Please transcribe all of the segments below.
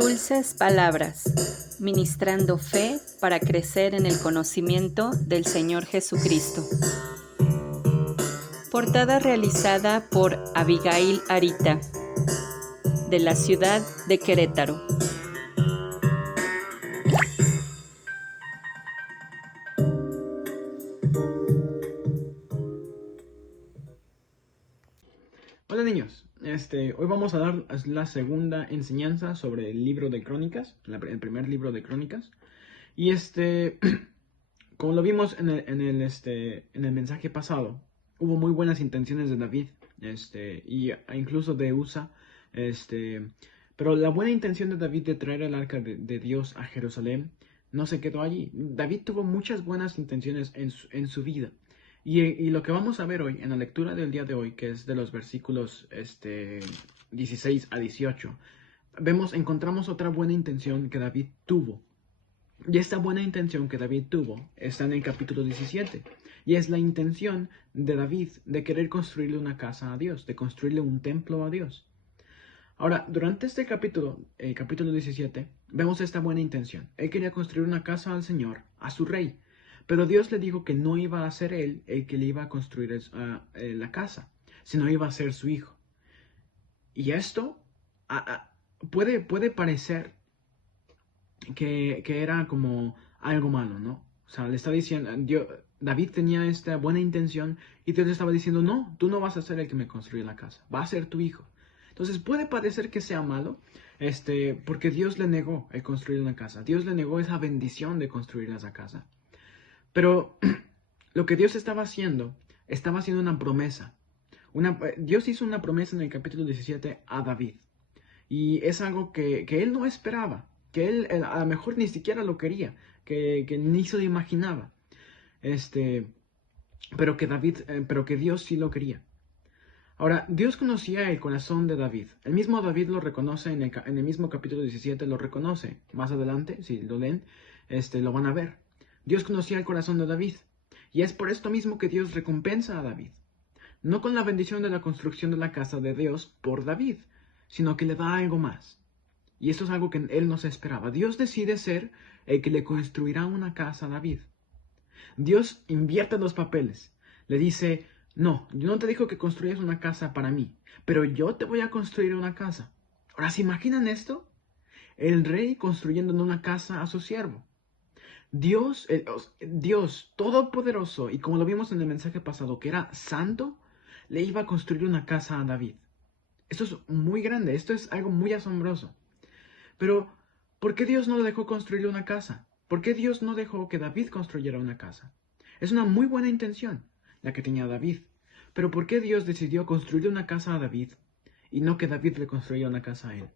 Dulces palabras, ministrando fe para crecer en el conocimiento del Señor Jesucristo. Portada realizada por Abigail Arita, de la ciudad de Querétaro. Hola niños, hoy vamos a dar la segunda enseñanza sobre el libro de Crónicas, el primer libro de Crónicas. Y como lo vimos en el mensaje pasado, hubo muy buenas intenciones de David, y incluso de Usa, pero la buena intención de David de traer el arca de Dios a Jerusalén no se quedó allí. David tuvo muchas buenas intenciones en su vida. Y lo que vamos a ver hoy, en la lectura del día de hoy, que es de los versículos 16 a 18, encontramos otra buena intención que David tuvo. Y esta buena intención que David tuvo está en el capítulo 17. Y es la intención de David de querer construirle una casa a Dios, de construirle un templo a Dios. Ahora, durante este capítulo, el capítulo 17, vemos esta buena intención. Él quería construir una casa al Señor, a su rey. Pero Dios le dijo que no iba a ser él el que le iba a construir la casa, sino iba a ser su hijo. Y esto puede parecer que era como algo malo, ¿no? O sea, le está diciendo, David tenía esta buena intención y Dios le estaba diciendo, no, tú no vas a ser el que me construye la casa, va a ser tu hijo. Entonces puede parecer que sea malo, porque Dios le negó el construir una casa. Dios le negó esa bendición de construir esa casa. Pero lo que Dios estaba haciendo una promesa. Dios hizo una promesa en el capítulo 17 a David. Y es algo que él no esperaba, que él a lo mejor ni siquiera lo quería, que ni se lo imaginaba. Pero que Dios sí lo quería. Ahora, Dios conocía el corazón de David. El mismo David lo reconoce en el mismo capítulo 17, lo reconoce. Más adelante, si lo leen, lo van a ver. Dios conocía el corazón de David. Y es por esto mismo que Dios recompensa a David. No con la bendición de la construcción de la casa de Dios por David, sino que le da algo más. Y esto es algo que él no se esperaba. Dios decide ser el que le construirá una casa a David. Dios invierte los papeles. Le dice, no, yo no te digo que construyas una casa para mí, pero yo te voy a construir una casa. Ahora, ¿se imaginan esto? El rey construyendo una casa a su siervo. Dios todopoderoso, y como lo vimos en el mensaje pasado, que era santo, le iba a construir una casa a David. Esto es muy grande, esto es algo muy asombroso. Pero, ¿por qué Dios no le dejó construirle una casa? ¿Por qué Dios no dejó que David construyera una casa? Es una muy buena intención, la que tenía David. Pero ¿por qué Dios decidió construirle una casa a David y no que David le construyera una casa a él?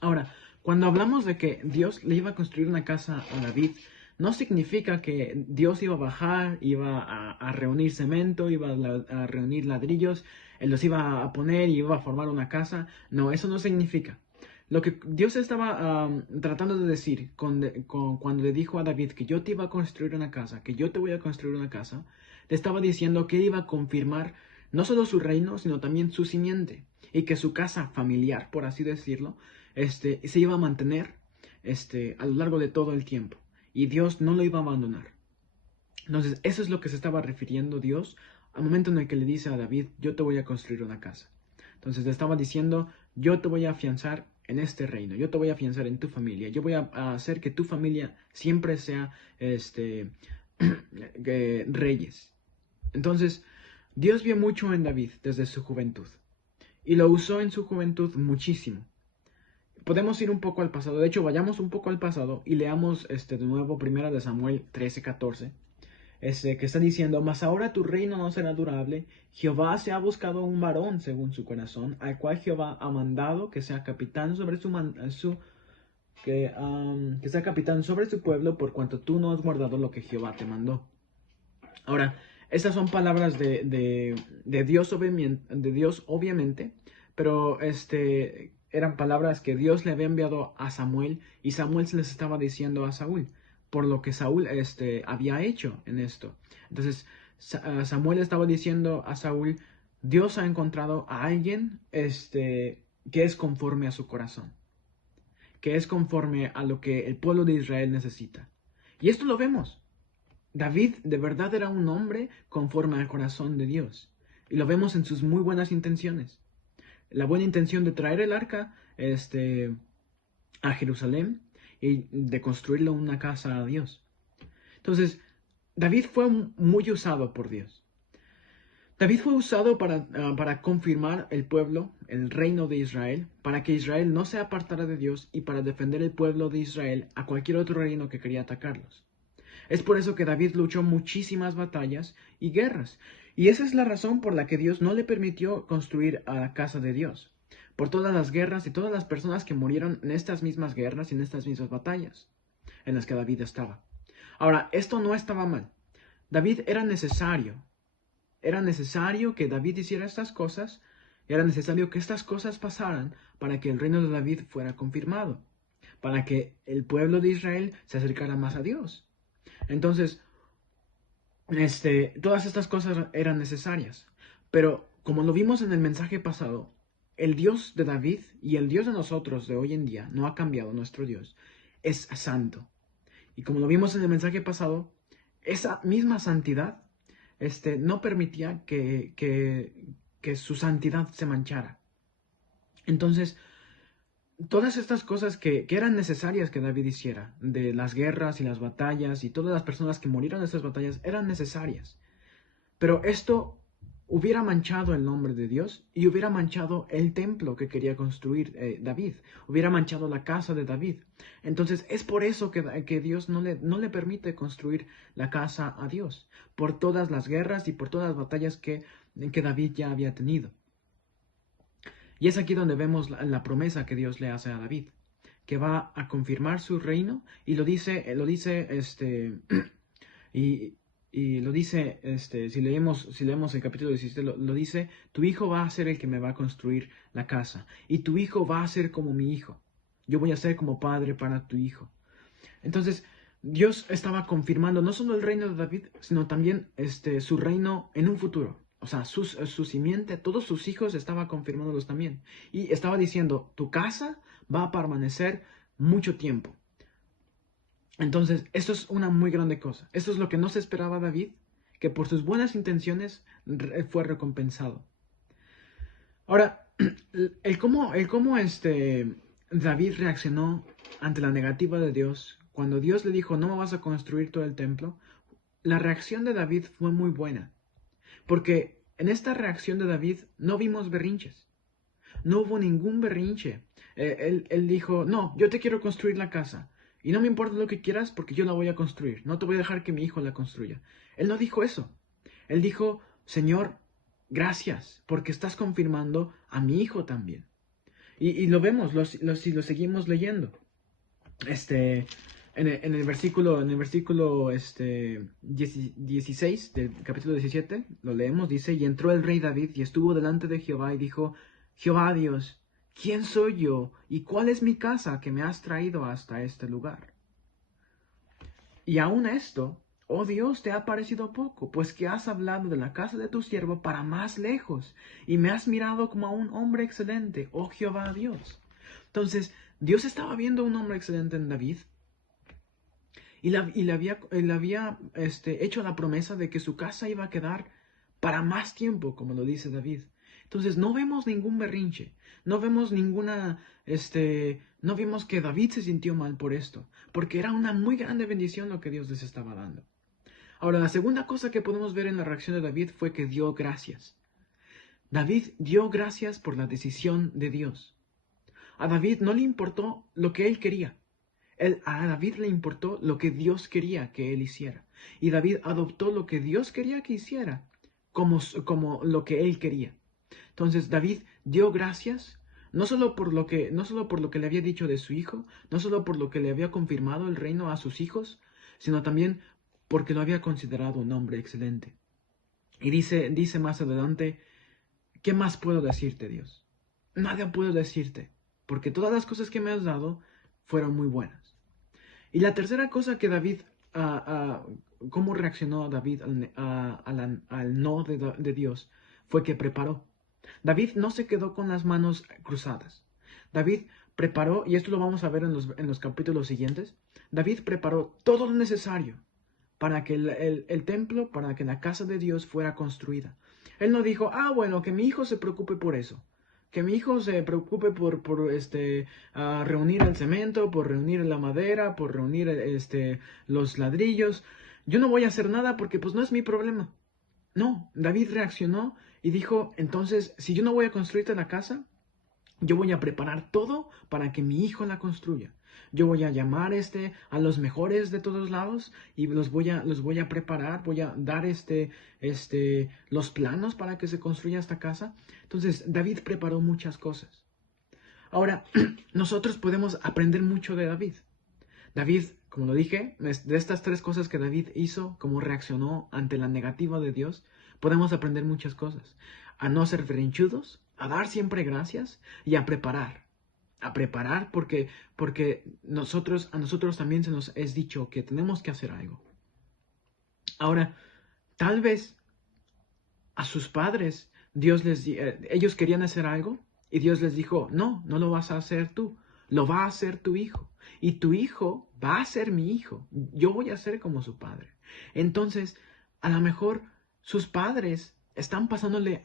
Ahora, cuando hablamos de que Dios le iba a construir una casa a David, no significa que Dios iba a bajar, iba a reunir cemento, iba a reunir ladrillos, él los iba a poner y iba a formar una casa. No, eso no significa. Lo que Dios estaba tratando de decir cuando le dijo a David que yo te iba a construir una casa, que yo te voy a construir una casa, le estaba diciendo que iba a confirmar no solo su reino, sino también su simiente, y que su casa familiar, por así decirlo, se iba a mantener a lo largo de todo el tiempo. Y Dios no lo iba a abandonar. Entonces, eso es lo que se estaba refiriendo Dios al momento en el que le dice a David, yo te voy a construir una casa. Entonces le estaba diciendo, yo te voy a afianzar en este reino, yo te voy a afianzar en tu familia, yo voy a hacer que tu familia siempre sea reyes. Entonces, Dios vio mucho en David desde su juventud y lo usó en su juventud muchísimo. Podemos ir un poco al pasado, de hecho vayamos un poco al pasado y leamos de nuevo 1 de Samuel 13:14. Que está diciendo, mas ahora tu reino no será durable, Jehová se ha buscado un varón según su corazón, al cual Jehová ha mandado que sea capitán sobre que sea capitán sobre su pueblo, por cuanto tú no has guardado lo que Jehová te mandó. Ahora, estas son palabras de Dios, obviamente, pero eran palabras que Dios le había enviado a Samuel y Samuel se les estaba diciendo a Saúl, por lo que Saúl había hecho en esto. Entonces, Samuel estaba diciendo a Saúl, Dios ha encontrado a alguien que es conforme a su corazón, que es conforme a lo que el pueblo de Israel necesita. Y esto lo vemos. David de verdad era un hombre conforme al corazón de Dios. Y lo vemos en sus muy buenas intenciones. La buena intención de traer el arca a Jerusalén y de construirle una casa a Dios. Entonces, David fue muy usado por Dios. David fue usado para confirmar el pueblo, el reino de Israel, para que Israel no se apartara de Dios y para defender el pueblo de Israel a cualquier otro reino que quería atacarlos. Es por eso que David luchó muchísimas batallas y guerras. Y esa es la razón por la que Dios no le permitió construir a la casa de Dios. Por todas las guerras y todas las personas que murieron en estas mismas guerras y en estas mismas batallas en las que David estaba. Ahora, esto no estaba mal. David era necesario. Era necesario que David hiciera estas cosas. Era necesario que estas cosas pasaran para que el reino de David fuera confirmado. Para que el pueblo de Israel se acercara más a Dios. Entonces, todas estas cosas eran necesarias. Pero, como lo vimos en el mensaje pasado, el Dios de David y el Dios de nosotros de hoy en día no ha cambiado. Nuestro Dios es santo. Y como lo vimos en el mensaje pasado, esa misma santidad no permitía que su santidad se manchara. Entonces, todas estas cosas que eran necesarias que David hiciera, de las guerras y las batallas y todas las personas que murieron en estas batallas, eran necesarias. Pero esto hubiera manchado el nombre de Dios y hubiera manchado el templo que quería construir David, hubiera manchado la casa de David. Entonces es por eso que Dios no le permite construir la casa a Dios, por todas las guerras y por todas las batallas que David ya había tenido. Y es aquí donde vemos la promesa que Dios le hace a David, que va a confirmar su reino, y lo dice, si leemos el capítulo 17, lo dice: tu hijo va a ser el que me va a construir la casa, y tu hijo va a ser como mi hijo. Yo voy a ser como padre para tu hijo. Entonces, Dios estaba confirmando no solo el reino de David, sino también su reino en un futuro. O sea, su simiente, todos sus hijos, estaba confirmándolos también. Y estaba diciendo: tu casa va a permanecer mucho tiempo. Entonces, esto es una muy grande cosa. Esto es lo que no se esperaba David, que por sus buenas intenciones fue recompensado. Ahora, el cómo David reaccionó ante la negativa de Dios, cuando Dios le dijo: no me vas a construir todo el templo, la reacción de David fue muy buena. Porque en esta reacción de David no vimos berrinches. No hubo ningún berrinche. Él dijo: no, yo te quiero construir la casa. Y no me importa lo que quieras porque yo la voy a construir. No te voy a dejar que mi hijo la construya. Él no dijo eso. Él dijo: Señor, gracias porque estás confirmando a mi hijo también. Y lo vemos si lo seguimos leyendo. En el versículo 16 del capítulo 17, lo leemos, dice: y entró el rey David y estuvo delante de Jehová y dijo: Jehová Dios, ¿quién soy yo y cuál es mi casa que me has traído hasta este lugar? Y aún esto, oh Dios, te ha parecido poco, pues que has hablado de la casa de tu siervo para más lejos, y me has mirado como a un hombre excelente, oh Jehová Dios. Entonces, Dios estaba viendo un hombre excelente en David, y le había hecho la promesa de que su casa iba a quedar para más tiempo, como lo dice David. Entonces no vemos ningún berrinche, no vemos no vemos que David se sintió mal por esto, porque era una muy grande bendición lo que Dios les estaba dando. Ahora, la segunda cosa que podemos ver en la reacción de David fue que dio gracias. David dio gracias por la decisión de Dios. A David no le importó lo que él quería. A David le importó lo que Dios quería que él hiciera. Y David adoptó lo que Dios quería que hiciera como lo que él quería. Entonces David dio gracias, no solo por lo que le había dicho de su hijo, no solo por lo que le había confirmado el reino a sus hijos, sino también porque lo había considerado un hombre excelente. Y dice más adelante: ¿qué más puedo decirte, Dios? Nada puedo decirte, porque todas las cosas que me has dado fueron muy buenas. Y la tercera cosa que David, cómo reaccionó David al no de Dios, fue que preparó. David no se quedó con las manos cruzadas. David preparó, y esto lo vamos a ver en los capítulos siguientes, David preparó todo lo necesario para que el templo, para que la casa de Dios fuera construida. Él no dijo, bueno, que mi hijo se preocupe por eso. Que mi hijo se preocupe por reunir el cemento, por reunir la madera, por reunir los ladrillos. Yo no voy a hacer nada porque pues no es mi problema. No, David reaccionó y dijo, entonces, si yo no voy a construirte la casa, yo voy a preparar todo para que mi hijo la construya. Yo voy a llamar a los mejores de todos lados y los voy a preparar, voy a dar los planos para que se construya esta casa. Entonces, David preparó muchas cosas. Ahora, nosotros podemos aprender mucho de David. David, como lo dije, de estas 3 cosas que David hizo, cómo reaccionó ante la negativa de Dios, podemos aprender muchas cosas. A no ser berrinchudos, a dar siempre gracias y a preparar. A preparar porque a nosotros también se nos es dicho que tenemos que hacer algo. Ahora, tal vez a sus padres, ellos querían hacer algo y Dios les dijo, no lo vas a hacer tú, lo va a hacer tu hijo. Y tu hijo va a ser mi hijo. Yo voy a ser como su padre. Entonces, a lo mejor sus padres están pasándole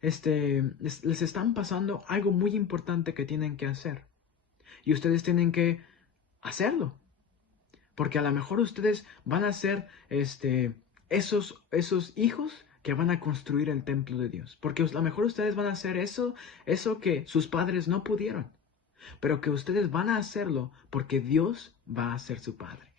les están pasando algo muy importante que tienen que hacer. Y ustedes tienen que hacerlo. Porque a lo mejor ustedes van a ser esos hijos que van a construir el templo de Dios. Porque a lo mejor ustedes van a hacer eso que sus padres no pudieron. Pero que ustedes van a hacerlo porque Dios va a ser su Padre.